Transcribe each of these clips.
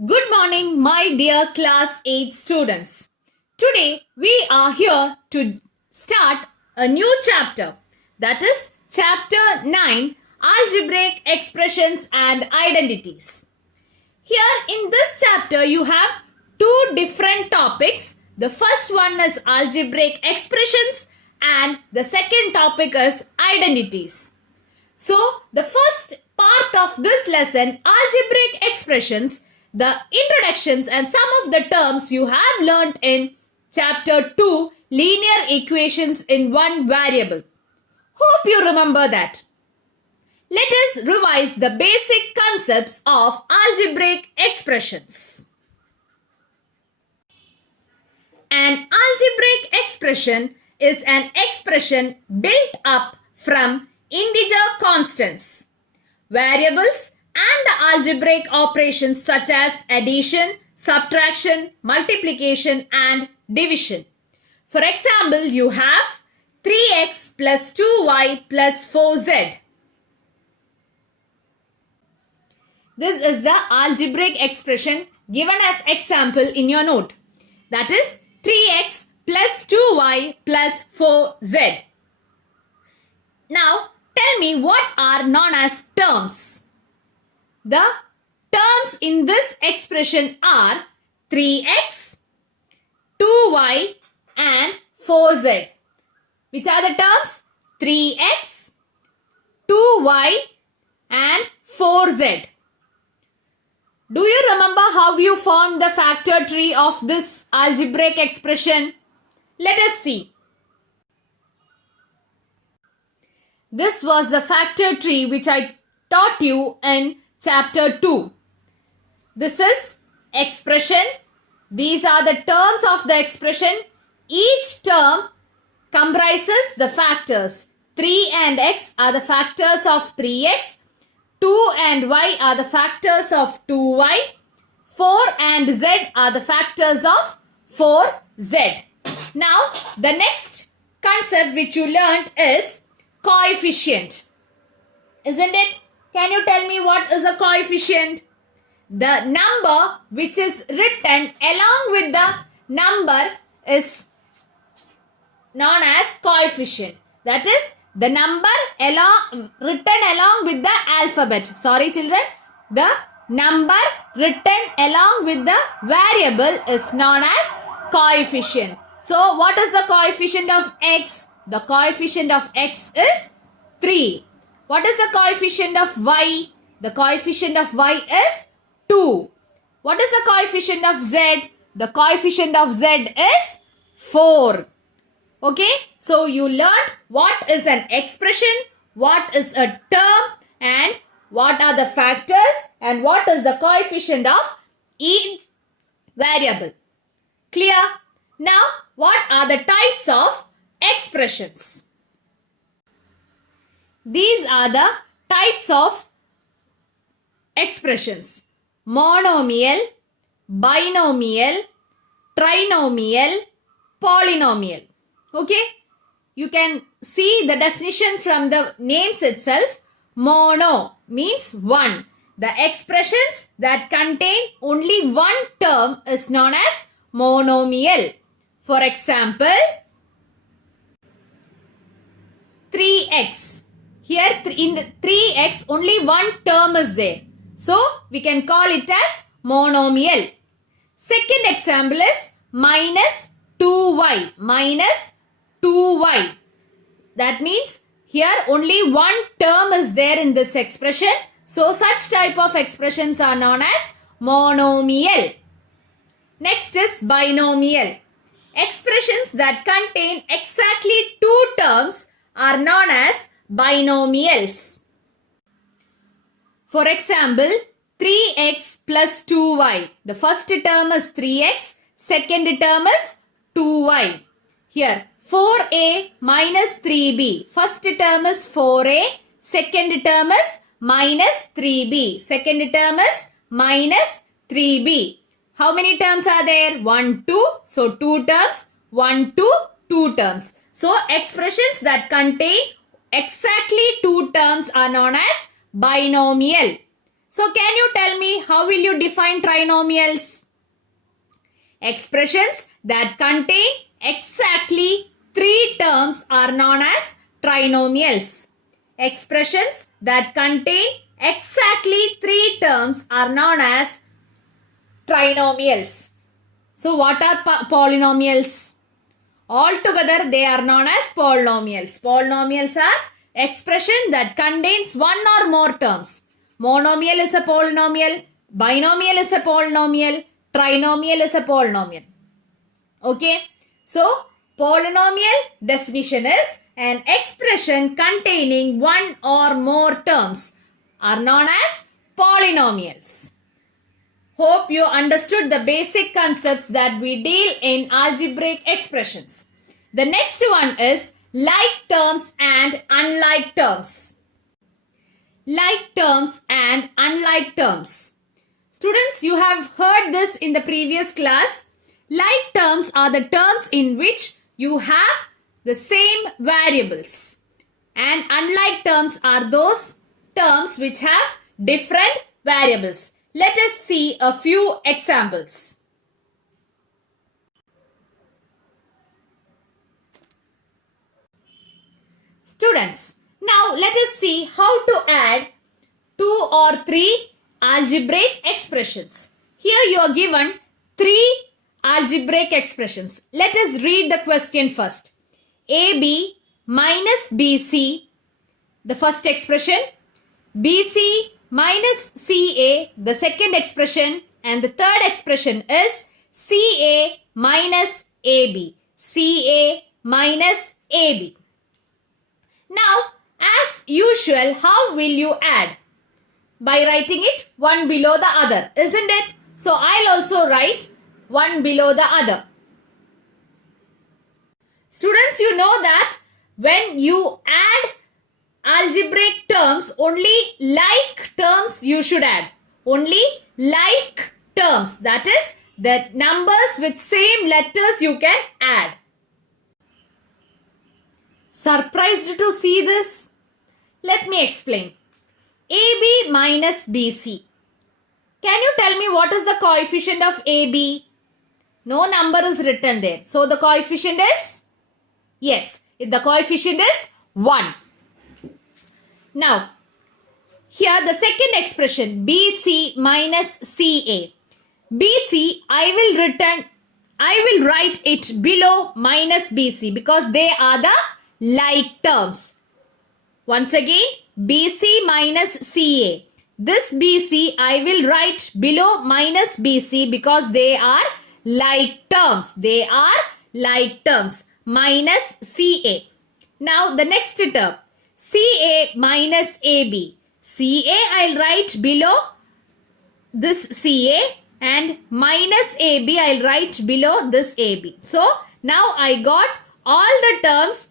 Good morning, my dear class 8 students. Today we are here to start a new chapter, that is chapter 9, Algebraic Expressions and Identities. Here in this chapter you have two different topics. The first one is algebraic expressions and the second topic is identities. So the first part of this lesson, algebraic expressions, the introductions and some of the terms you have learnt in chapter 2, linear equations in one variable. Hope you remember that. Let us revise the basic concepts of algebraic expressions. An algebraic expression is an expression built up from integer constants, variables, and the algebraic operations such as addition, subtraction, multiplication, and division. For example, you have 3x plus 2y plus 4z. This is the algebraic expression given as example in your note. That is 3x plus 2y plus 4z. Now, tell me what are known as terms. The terms in this expression are 3x, 2y and 4z. Which are the terms? 3x, 2y and 4z. Do you remember how you found the factor tree of this algebraic expression? Let us see. This was the factor tree which I taught you in chapter 2. This is expression. These are the terms of the expression. Each term comprises the factors. 3 and x are the factors of 3x. 2 and y are the factors of 2y. 4 and z are the factors of 4z. Now, the next concept which you learnt is coefficient. Isn't it? Can you tell me what is a coefficient? The number which is written along with the number is known as coefficient. That is the number written along with the alphabet. Sorry children. The number written along with the variable is known as coefficient. So what is the coefficient of x? The coefficient of x is 3. What is the coefficient of y? The coefficient of y is 2. What is the coefficient of z? The coefficient of z is 4. Okay, so you learned what is an expression, what is a term, and what are the factors, and what is the coefficient of each variable. Clear? Now, what are the types of expressions? These are the types of expressions: monomial, binomial, trinomial, polynomial. Okay, you can see the definition from the names itself. Mono means one. The expressions that contain only one term is known as monomial. For example, 3x. Here in the 3x only one term is there. So we can call it as monomial. Second example is minus 2y. Minus 2y. That means here only one term is there in this expression. So such type of expressions are known as monomial. Next is binomial. Expressions that contain exactly two terms are known as binomials. For example, 3x plus 2y. The first term is 3x. Second term is 2y. Here 4a minus 3b. First term is 4a. Second term is minus 3b. Second term is minus 3b. How many terms are there? 1, 2. So 2 terms. 1, 2, 2 terms. So expressions that contain exactly two terms are known as binomial. So can you tell me how will you define trinomials? Expressions that contain exactly 3 terms are known as trinomials. Expressions that contain exactly 3 terms are known as trinomials. So what are polynomials? Altogether they are known as polynomials. Polynomials are expression that contains one or more terms. Monomial is a polynomial, binomial is a polynomial, trinomial is a polynomial. Okay. So polynomial definition is an expression containing one or more terms are known as polynomials. Hope you understood the basic concepts that we deal in algebraic expressions. The next one is like terms and unlike terms. Like terms and unlike terms. Students, you have heard this in the previous class. Like terms are the terms in which you have the same variables. And unlike terms are those terms which have different variables. Let us see a few examples. Students, now let us see how to add 2 or 3 algebraic expressions. Here you are given 3 algebraic expressions. Let us read the question first. AB minus BC, the first expression. BC minus CA, the second expression, and the third expression is CA minus AB. CA minus AB. Now, as usual, how will you add? By writing it one below the other, isn't it? So, I'll also write one below the other. Students, you know that when you add algebraic terms, only like terms you should add. Only like terms. That is, the numbers with same letters you can add. Surprised to see this? Let me explain. AB minus BC. Can you tell me what is the coefficient of AB? No number is written there. So the coefficient is? Yes, the coefficient is 1. Now, here the second expression BC minus CA. BC, I will write it below minus BC because they are the like terms. Once again, BC minus CA. This BC I will write below minus BC because they are like terms. They are like terms. Minus CA. Now the next term. CA minus AB. CA I'll write below this CA and minus AB I'll write below this AB. So now I got all the terms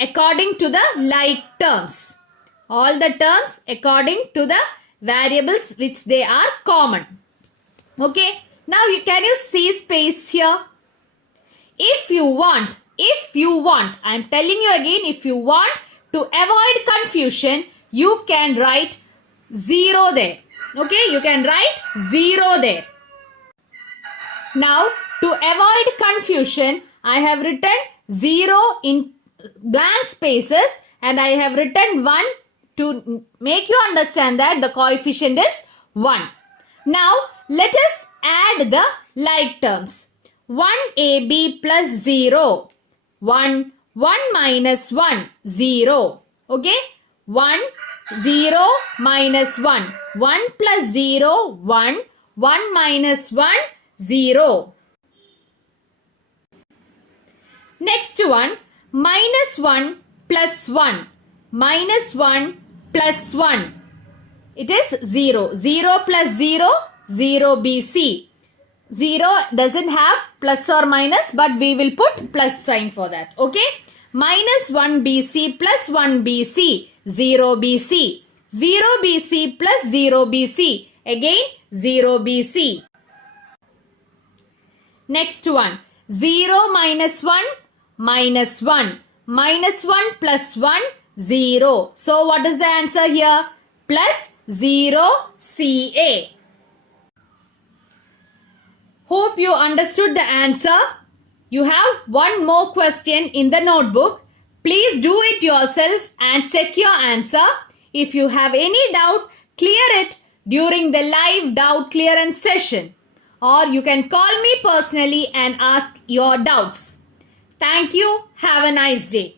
according to the like terms. All the terms according to the variables which they are common. Okay. Now can you see space here? If you want, I am telling you again, if you want to avoid confusion, you can write 0 there. Okay, you can write 0 there. Now, to avoid confusion, I have written 0 in blank spaces and I have written 1 to make you understand that the coefficient is 1. Now, let us add the like terms. 1AB plus 0. 1 minus 1, 0. Okay? 1, 0 minus 1. 1 plus 0, 1. 1 minus 1, 0. Next one, minus 1 plus 1. Minus 1 plus 1. It is 0. 0 plus 0, 0 BC. 0 doesn't have plus or minus, but we will put plus sign for that. Okay? Minus 1 BC plus 1 BC. 0 BC. 0 BC plus 0 BC. Again 0 BC. Next one. 0 minus 1 minus 1. Minus 1 plus 1 0. So what is the answer here? plus 0 CA. Hope you understood the answer. You have one more question in the notebook. Please do it yourself and check your answer. If you have any doubt, clear it during the live doubt clearance session. Or you can call me personally and ask your doubts. Thank you. Have a nice day.